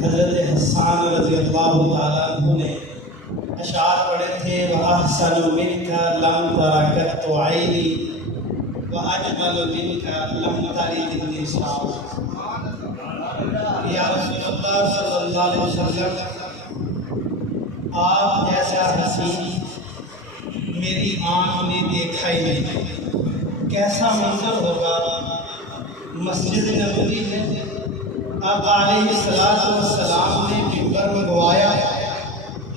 حضرت حسان رضی اللہ تعالیٰ عنہ نے اشعار پڑھے تھے وَأَحْسَنُ مِنْكَ لَمْ تَرَ قَطُّ عَيْنِي وَأَجْمَلُ مِنْكَ لَمْ تَلِدِ النِّسَاءُ۔ یا رسول اللہ صلی اللہ علیہ وسلم، آپ جیسا حسین میری آنکھ نے دیکھا ہی نہیں۔ کیسا منظر ہوگا؟ مسجد نبوی ہے، آقا علیہ السلام نے ممبر منگوایا،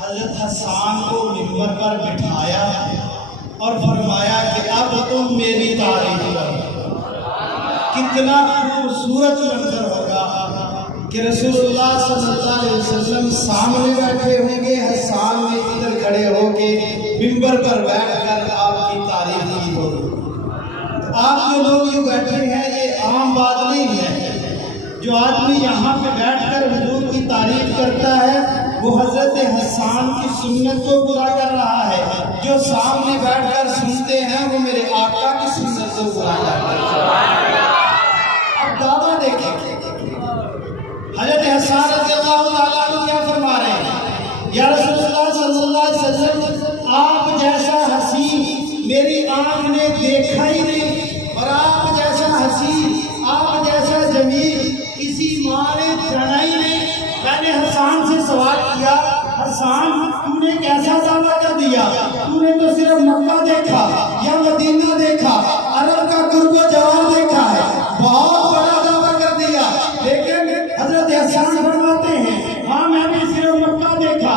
حضرت حسان کو ممبر پر بٹھایا اور فرمایا کہ اب تم میری تعریف کرو۔ کتنا خوبصورت منظر ہوگا کہ رسول اللہ صلی اللہ علیہ وسلم سامنے بیٹھے ہوں گے، حسان نے ادھر کھڑے ہو کے ممبر پر بیٹھ کر آپ کی تعریف کی ہوگی۔ آپ جو لوگ یہ بیٹھے ہیں یہ عام بات نہیں ہے۔ جو آدمی یہاں پہ بیٹھ کر حضور کی تعریف کرتا ہے وہ حضرت حسان کی سنت کو پورا کر رہا ہے۔ جو سامنے بیٹھ کر سنتے ہیں وہ میرے آقا کی سنت کو پورا کر رہا ہے۔ اب دعویٰ دیکھیں، حضرت حسان رضی اللہ تعالیٰ عنہ کیا فرما رہے ہیں؟ یا رسول اللہ صلی اللہ علیہ وسلم، آپ جیسا حسین میری آنکھ نے دیکھا ہی نہیں، اور آپ جیسا حسین، آپ جیسا جمیل کسی ماں نے جانا ہی نہیں۔ میں نے حسان سے سوال کیا، حسان تو نے کیسا دعویٰ کر دیا؟ تو نے تو صرف مکہ دیکھا یا مدینہ دیکھا، عرب کا قرب و جوار دیکھا ہے، بہت بڑا دعویٰ کر دیا۔ لیکن حضرت حسان فرماتے ہیں ہاں میں نے صرف مکہ دیکھا،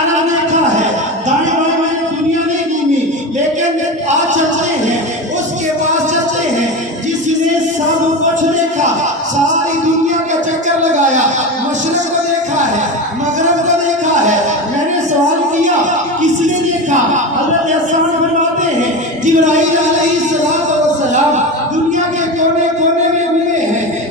عرب دیکھا ہے، دائیں بائیں میں نے دنیا نہیں گھومی، لیکن آج چلتے ہیں اس کے پاس چلتے ہیں جس نے سب کچھ دیکھا، ساری دنیا کا چکر لگایا، مشرق کو دیکھا ہے، مغرب کو دیکھا ہے۔ میں نے سوال کیا کس نے دیکھا؟ حضرت حسان فرماتے ہیں جبرائیل علیہ السلام دنیا کے کونے کونے میں ہوئے ہیں،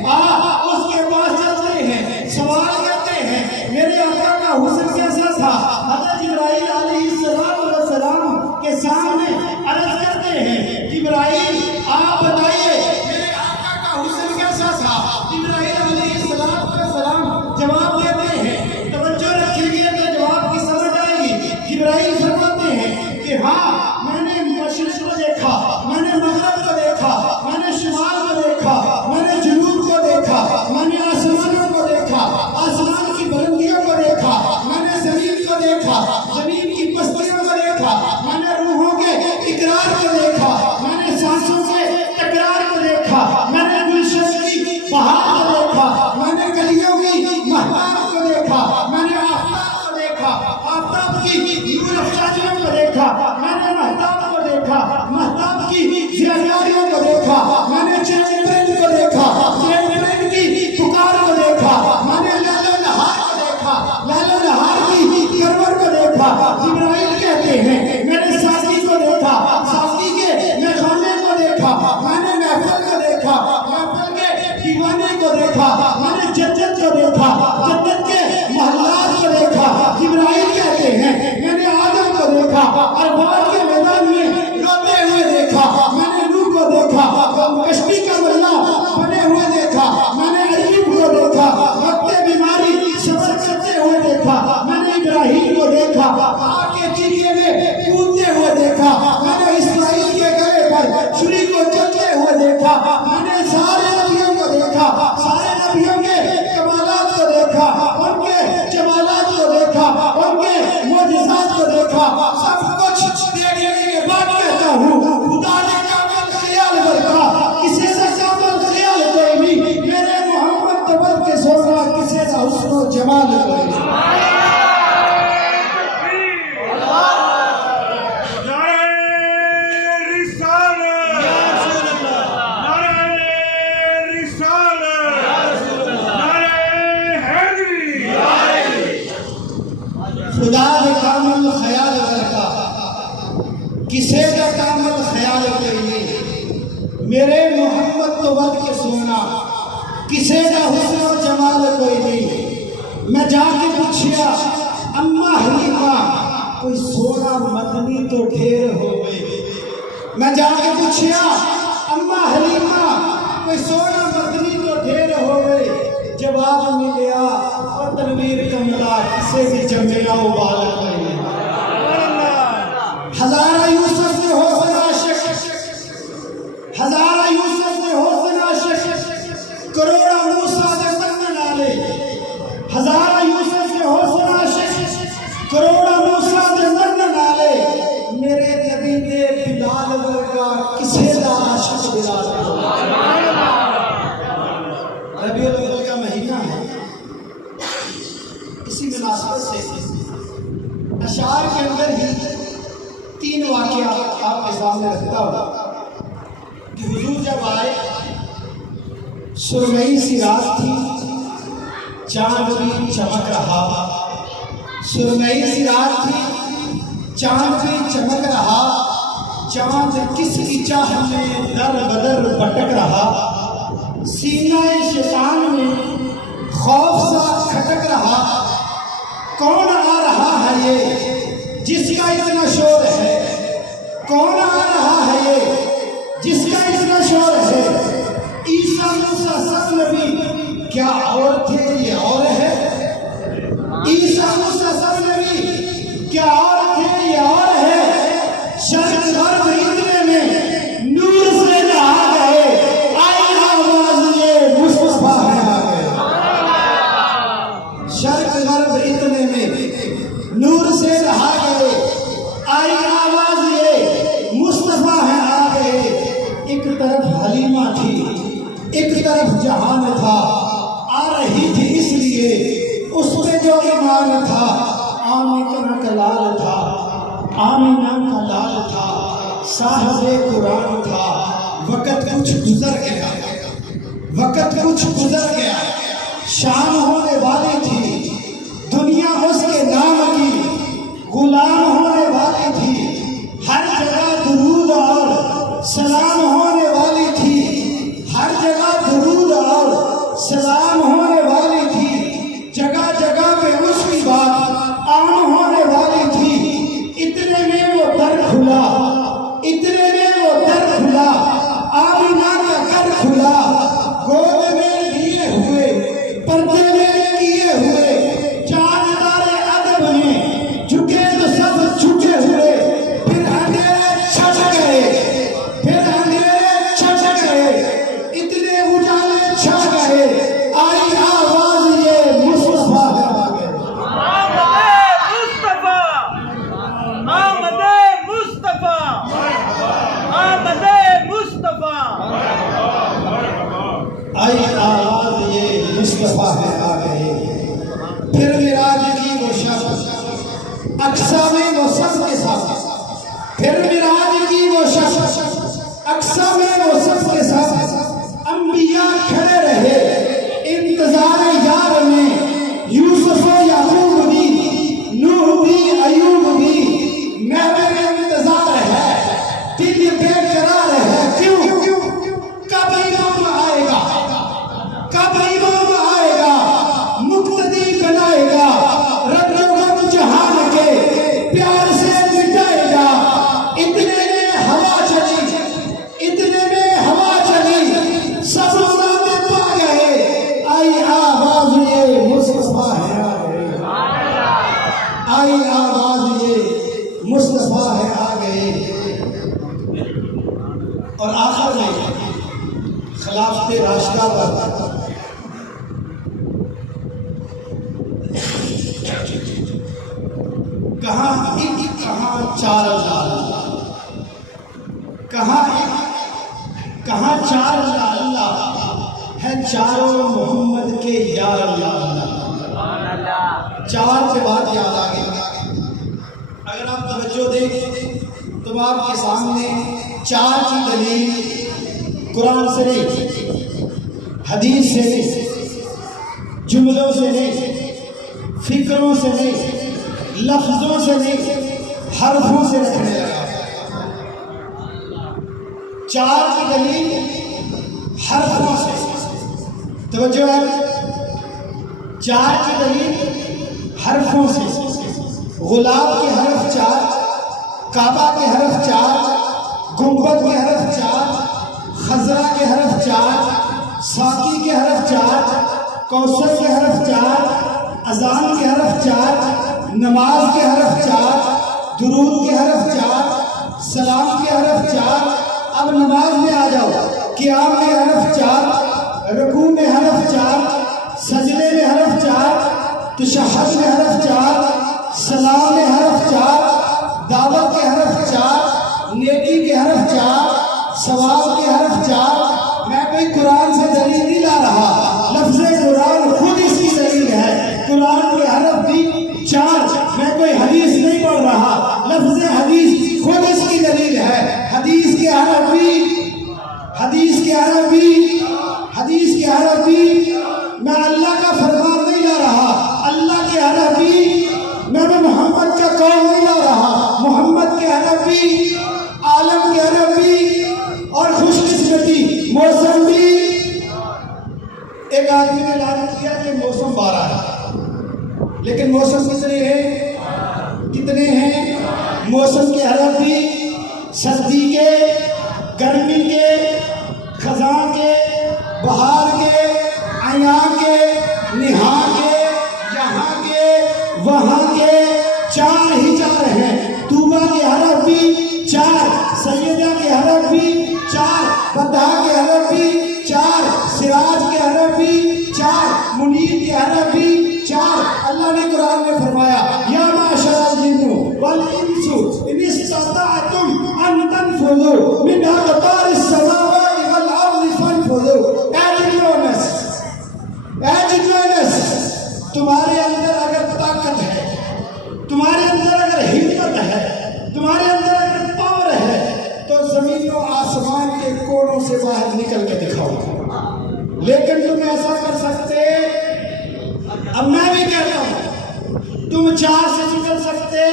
اس کے پاس چلتے ہیں، سوال کرتے ہیں میرے آقا کا حسن کیسا تھا؟ حضرت جبرائیل علیہ السلام کے سامنے عرض کرتے ہیں جبرائیل آپ بتائیے میرے آقا کا حسن کیسا تھا؟ جبرائیل علیہ السلام جواب دیتے ہیں، توجہ رکھیں گے تو جواب کی سمجھ آئے گی۔ جبرائیل فرماتے ہیں کہ ہاں میں نے مشرق کو دیکھا، میں نے مغرب کو دیکھا، میں نے شمال کو دیکھا، میں نے جنوب کو دیکھا، میں نے آسمانوں کو دیکھا، آسمان کی بلندیوں کو دیکھا، میں نے زمین کو دیکھا، زمین کی پستیوں کو دیکھا، میں نے روحوں کے اقرار کو دیکھا، میں نے سانسوں کے تکرار کو دیکھا، میں نے گلشن کی بہار کو دیکھا، میں نے کلیوں کی مہتاب کو دیکھا، میں نے آفتاب کو دیکھا، آفتاب کی نور افزائیوں کو دیکھا، میں نے مہتاب کو دیکھا، مہتاب کی ضیاءوں کو دیکھا، میں نے چیمبرین کو دیکھا، چیمبرین کی پکار کو دیکھا، میں نے لیل و نہار کو دیکھا، لیل و نہار کی کرور کو دیکھا۔ جبرائیل کہتے ہیں میں نے ساقی کو دیکھا، ساقی کے میخانے کو دیکھا، میں نے محفل کو دیکھا، محفل کے دیوانے کو دیکھا، میں نے جنت کو دیکھا، جنت کے محلات کو دیکھا۔ جبرائیل کہتے ہیں میں نے آدم کو دیکھا، ارباب کے میدان میں روتے ہوئے دیکھا، میں نے نوح کو دیکھا، کشتی کا ملا بنے ہوئے دیکھا، میں نے ایوب کو دیکھا، وقت بیماری صبر کرتے ہوئے دیکھا، میں نے ابراہیم کو دیکھا، آگ کے چیخے میں کودتے ہوئے دیکھا، میں نے اسرائیل کے گلے پر چھری کو چلتے ہوئے دیکھا، میں نے سارے نبیوں کو دیکھا، سارے نبیوں کے کمالات کو دیکھا، ان کے جمالات کو دیکھا، ان کے معجزات کو دیکھا۔ سب کچھ دیکھنے کے بعد کہتا ہوں خدا نے کامل خیال رکھا، کسی سے کامل خیال کوئی نہیں، میرے محمد تو بل کے سونا کسی کا حسن و جمال کوئی نہیں۔ خدا نے کامل خیال رکھا، کسے کا کامل خیال کوئی نہیں، میرے محمد تو ود کے سونا کسے کا حسن و جمال کوئی نہیں۔ میں جا کے پوچھیا اماں حلیمہ کوئی سونا مدنی تو ڈھیر ہو گئے، میں جا کے پوچھیا اماں حلیمہ کوئی سونا مدنی تو ڈھیر ہو گئے، جواب ملیا اور میں نہ ابال کریں. ہزارہ یوسف نے حسن عاشق، ہزارہ یوسف نے حسن عاشق، کروڑا موسیٰ دے زن نالے. ہزارہ یوسف نے حسن عاشق، کروڑا موسیٰ دے زن نالے. میرے نبی دے بلال ورگا کسے دا عاشق بلال. ربیع الاول کا مہینہ ہے. اسی مناسبت سے اشعار کے اندر ہی 3 واقعات آپ کے سامنے رکھتا ہوں کہ حضور جب آئے، سرمئی سی رات تھی، چاند بھی چمک رہا. سرمئی سی رات تھی، چاند بھی چمک رہا. چاند کس کی چاہ میں در بدر بھٹک رہا. سینہ شیطان میں خوف سا کھٹک رہا. کون آ رہا ہے یہ جس کا اتنا شور ہے؟ کون آ رہا ہے یہ جس کا اتنا شور ہے؟ عیسیٰ موسیٰ سب نبی کیا اور تھے یہ اور ہے؟ عیسیٰ موسیٰ سب نبی کیا اور تھے یہ اور ہے؟ شرق غرب اتنے میں نور سے نہا گئے. آئی آواز یہ مصطفیٰ ہے آ گئے. شرق غرب اتنے میں نور سے نہا گئے. آئی آواز یہ مصطفیٰ ہے آ گئے. ایک طرف حلیمہ تھی، ایک طرف جہان تھا. آ رہی تھی اس لیے اس پہ جو ایمان تھا. آمینہ کا لال تھا، آمینہ کا لال تھا، صاحب قرآن تھا. وقت کچھ گزر گیا، وقت کچھ گزر گیا. شام ہونے والی تھی، دنیا اس کے نام کی غلام ہونے والی تھی. ہر جگہ درود اور سلام ہونے والی تھی. ہر جگہ درود اور سلام ہونے والی تھی. جگہ جگہ پہ اس کی بات عام ہونے والی تھی. اتنے میں وہ در کھلا، اتنے میں وہ در کھلا. آمینہ کا گھر کھلا. گود میں لیے ہوئے، پردے میں کیے ہوئے. جاندار ادب میں جھکے تو سب جھکے ہوئے. پھر اندھیرے چھٹ گئے، پھر اندھیرے چھٹ گئے. اتنے اجالے چھا گئے. آئی آواز یہ مصطفیٰ ہے آ گئے. آئی آواز یہ مصطفیٰ ہے آ گئے. پھر معراج کی وہ شب اقصیٰ میں وہ سب کے ساتھ. پھر معراج کی وہ شب اقصیٰ میں وہ سب کے ساتھ. انبیاء کھڑے رہے انتظار یار میں. یوسف و یعقوب بھی، نوح بھی، ایوب بھی. محو انتظار ہے، دل بے قرار ہے. کیوں؟ کب امام آئے گا؟ کب امام آئے گا؟ مقتدی بنائے گا، رب و غم جہان کے پیار سے مٹائے گا. اتنے میں ہوا چلی، اتنے میں ہوا چلی. سب امامیں پا گئے. آئی آواز یہ مصطفیٰ ہے آ گئے. آئی آواز یہ مصطفیٰ ہے آ گئے. اور آخر میں خلافت راشدہ پر کہاں ایک، کہاں چار اللہ، کہاں ایک، کہاں چار اللہ ہے. چاروں محمد کے یار اللہ. چار سے بات یاد آ گئی. اگر آپ توجہ دیں تو آپ کے سامنے چار کی دلیل قرآن سے نہیں، حدیث سے نہیں، جملوں سے نہیں، فکروں سے نہیں، لفظوں سے نہیں، حرفوں سے رکھنے لگا. چار کی دلیل حرفوں سے. توجہ ہے، چار کی دلیل حرفوں سے. غلاب کے حرف 4، کعبہ کے حرف 4، گنبد کے حرف 4، خضرا کے حرف 4، ساقی کے حرف 4، کوثر کے حرف 4، اذان کے حرف 4، نماز کے حرف 4، درود کے حرف 4، سلام کے حرف 4۔ اب نماز میں آ جاؤ، قیام میں حرف 4، رکوع میں حرف 4، سجدے میں حرف 4، تشہد میں حرف 4، سلام میں حرف 4، دعوت کے حرف 4، نیکی کے حرف 4، ثواب کے حرف 4۔ میں کوئی قرآن سے دلیل نہیں لا رہا، لفظ قرآن خود اس کی دلیل ہے۔ قرآن کے حرف بھی 4، میں کوئی حدیث نہیں پڑھ رہا، لفظ حدیث خود اس کی دلیل ہے۔ حدیث کے حرف بھی میں اللہ کا فرمان نہیں لا رہا، اللہ کے حرف بھی میں محمد کا قول نہیں لا رہا، محمد کے حرف بھی، عالم کے حرف بھی، اور خوش قسمتی موسم بھی۔ ایک آدمی نے اعلان کیا کہ موسم 12 ہے، لیکن موسم کتنے ہیں؟ موسم کے حرف بھی سردی کے، گرمی کے، خزاں کے، بہار کے، عیاں کے، نہا کے، یہاں کے، وہاں کے، 4 ہی 4 ہیں۔ طوبہ کے حرف بھی 4، سیدہ کے حرف بھی 4، بدھا کے حرف بھی 4، سراج کے حرف بھی 4، منیر کے حرف بھی 4۔ اللہ نے قرآن میں فرمایا یا معشر الجن والانس ان استطعتم ان تنفذوا من اقطار السماوات والارض فانفذوا۔ تمہارے اندر اگر طاقت ہے، تمہارے اندر اگر ہمت ہے، تمہارے اندر اگر پاور ہے، تو زمین و آسمان کے کوڑوں سے باہر نکل کے دکھاؤ۔ لیکن تم ایسا کر سکتے، اب میں بھی کہتا ہوں، تم 4 سے نکل سکتے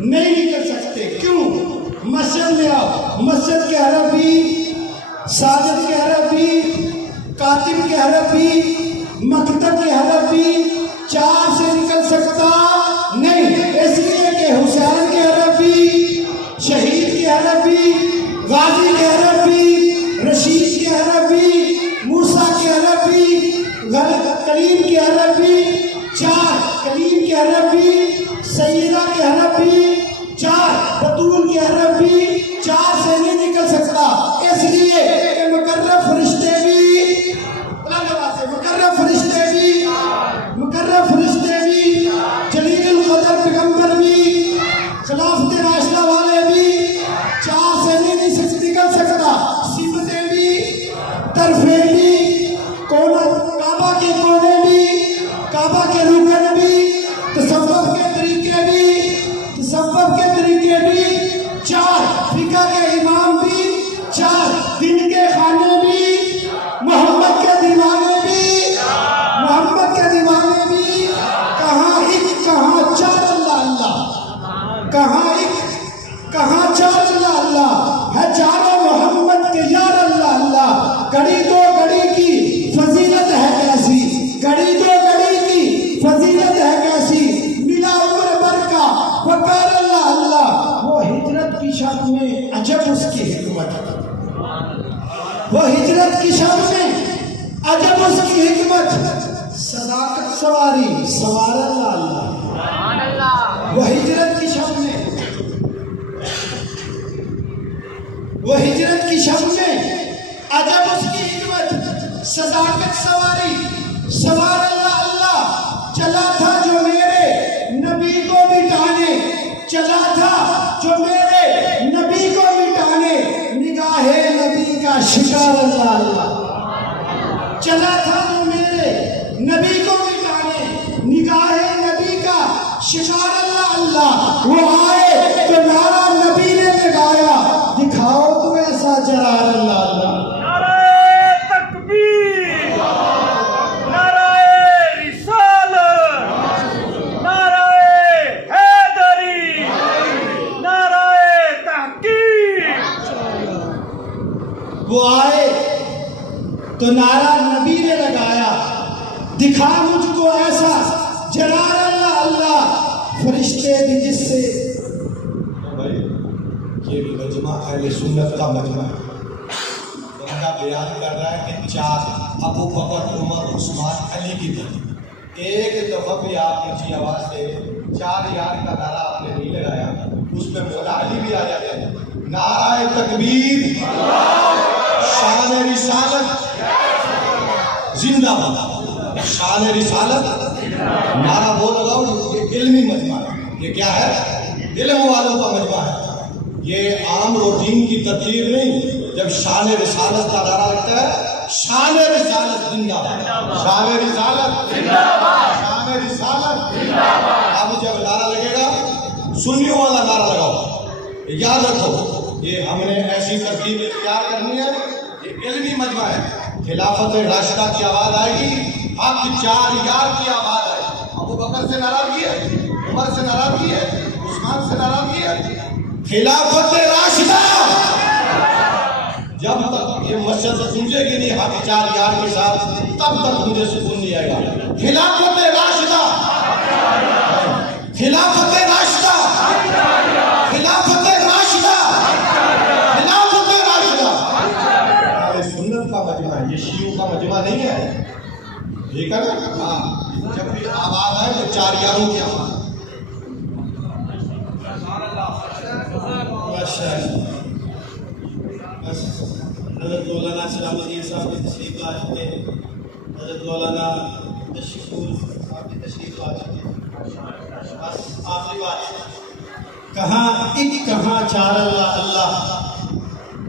نہیں نکل سکتے۔ کیوں؟ مسجد میں آؤ، مسجد کے حرف بھی، ساجد کے حرف بھی، کاتب کے حرف بھی، مکتب کے حرف بھی 4 سے نکل سکتا نہیں، اس لیے کہ حسین کے حرف بھی، شہید کے حرف بھی، غازی کے حرف بھی، رشید کے حرف بھی، موسیٰ کے حرف بھی، کلیم کے حرف بھی 4، کلیم کے حرف بھی، سیدہ کے حرف بھی 4، بطول کے حرف بھی 4 سے نہیں نکل سکتا، اس لیے کہ مقرب فرشتے بھی، مقرب فرشتے بھی، جلیل القدر پیغمبر بھی، خلافت راشدہ والے بھی 4 سے نہیں نکل سکتا۔ صفتیں بھی، طرفیں بھی، کعبہ کے کونے بھی، کعبہ کے رکن بھی، تصوف کے طریقے بھی، 4، فقہ کے امام بھی 4، دن کے خانے بھی، محمد کے دیوانے بھی، کہاں ایک کہاں 4 اللہ اللہ، کہاں 4 اللہ اللہ ہے، 4 محمد کے یار اللہ اللہ۔ گھڑی 2 گھڑی کی فضیلت ہے کیسی، گھڑی 2 گھڑی کی فضیلت ہے کیسی، ملا عمر برکا وقار اللہ اللہ۔ وہ ہجرت کی شب میں عجب اس کی حکمت، وہ ہجرت کی شب میں عجب اس کی حکمت، صداقت سواری سوار اللہ اللہ۔ وہ ہجرت کی شب میں، وہ ہجرت کی شب میں عجب اس کی حکمت، صداقت سواری سوار اللہ اللہ۔ چلا تھا جو میرے نبی کو مٹانے، چلا تھا جو میرے نبی کو مٹانے، نگاہ نبی کا شکار اللہ اللہ۔ چلا تھا جو میرے نبی کو مٹانے، نگاہ نبی کا شکار اللہ اللہ۔ وہ آئے تو نعرہ نبی نے لگایا، دکھاؤ تو ایسا جلال اللہ اللہ۔ نعرہ تکبیر، نعرہ رسالت، نعرہ حیدری، نعرہ تحقیق۔ وہ آئے تو نعرہ نبی نے لگایا، دکھا مجھ کو ایسا جلال اللہ اللہ۔ فرشتے بھی جس سے، یہ بھی مجمع اہل سنت کا مجمع ہے، بندہ بیان کر رہا ہے کہ 4 ابو بکر عمر عثمان علی کی تھی، ایک دفعہ بھی آپ اونچی آواز سے 4 یار کا نعرہ آپ نے نہیں لگایا، اس میں مولا علی بھی آ جاتے ہیں۔ نعرہ تکبیر، شان رسالت زندہ باد، شان رسالت نعرہ وہ لگاؤ۔ یہ علمی مجمع ہے، یہ کیا ہے؟ علم والوں کا مجمع ہے، یہ عام روٹین کی ترتیب نہیں۔ جب شان رسالت کا نعرہ لگتا ہے، شان رسالت زندہ باد، شان رسالت زندہ باد، شان رسالت زندہ باد۔ اب جب نعرہ لگے گا سنیوں والا نعرہ لگاؤ، یاد رکھو یہ ہم نے ایسی ترتیب اختیار کرنی ہے، یہ علمی مجمع ہے۔ خلافت راشدہ کی آواز آئے گی، حق 4 یار کی آواز آئے گی۔ ابو بکر سے ناراضگی ہے، عمر سے ناراضگی ہے، عثمان سے ناراضگی ہے۔ خلافت راشدہ جب تک یہ مسجد گونجے گی نہیں حق 4 یار کے ساتھ، تب تک مجھے سکون نہیں آئے گا۔ خلافت راشدہ، خلافت راشدہ، خلافت راشدہ، خلافت راشدہ۔ یہ سنت کا مجمع ہے، یہ شیعوں کا مجمع نہیں ہے، ٹھیک ہے نا؟ ہاں، جب بھی آواز آئے تو 4 یاروں کی آواز۔ حضرت مولانا سلام الدین صاحب کی تشریف لا چکے ہیں، حضرت مولانا شکور صاحب کی تشریف لا چکے ہیں۔ بس آخری بات، کہاں ایک کہاں 4 اللہ اللہ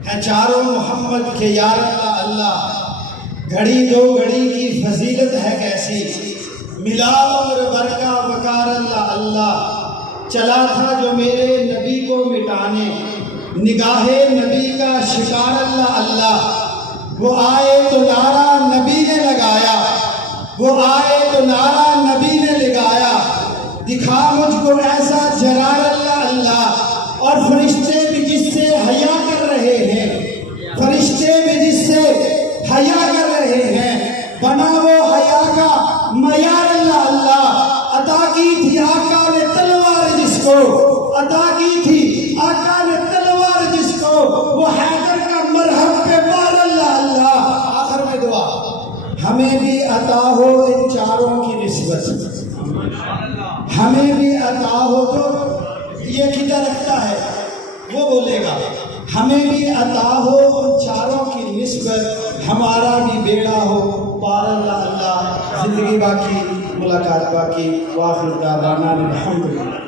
ہے، چاروں محمد کے یار اللہ اللہ۔ گھڑی 2 گھڑی کی فضیلت ہے کیسی، ملا عمر برکا وقار اللہ اللہ۔ چلا تھا جو میرے نبی کو مٹانے، نگاہ نبی کا شکار اللہ اللہ۔ وہ آئے تو نعرہ نبی نے لگایا، وہ آئے تو نعرہ نبی نے لگایا۔ دکھا مجھ کو ایسا جلال اللہ اللہ، اور فرشتے بھی جس سے حیا کر رہے ہیں، فرشتے بھی جس سے حیا کر رہے ہیں۔ بنا وہ حیا کا معیار اللہ اللہ۔ عطا کی تھی آقا نے تلوار جس کو، عطا کی تھی آقا نے تلوار جس کو، وہ حیدر کا مرہم پہ وار اللہ اللہ۔ آخر میں دعا، ہمیں بھی عطا ہو ان چاروں کی نسبت، ہمیں بھی عطا ہو۔ تو یہ کدھر رکھتا ہے وہ بولے گا، ہمیں بھی عطا ہو ان چاروں کی نسبت، ہمارا بھی بیڑا ہو پار اللہ اللہ۔ زندگی باقی، ملاقات باقی، واخر دعوانا الحمدللہ۔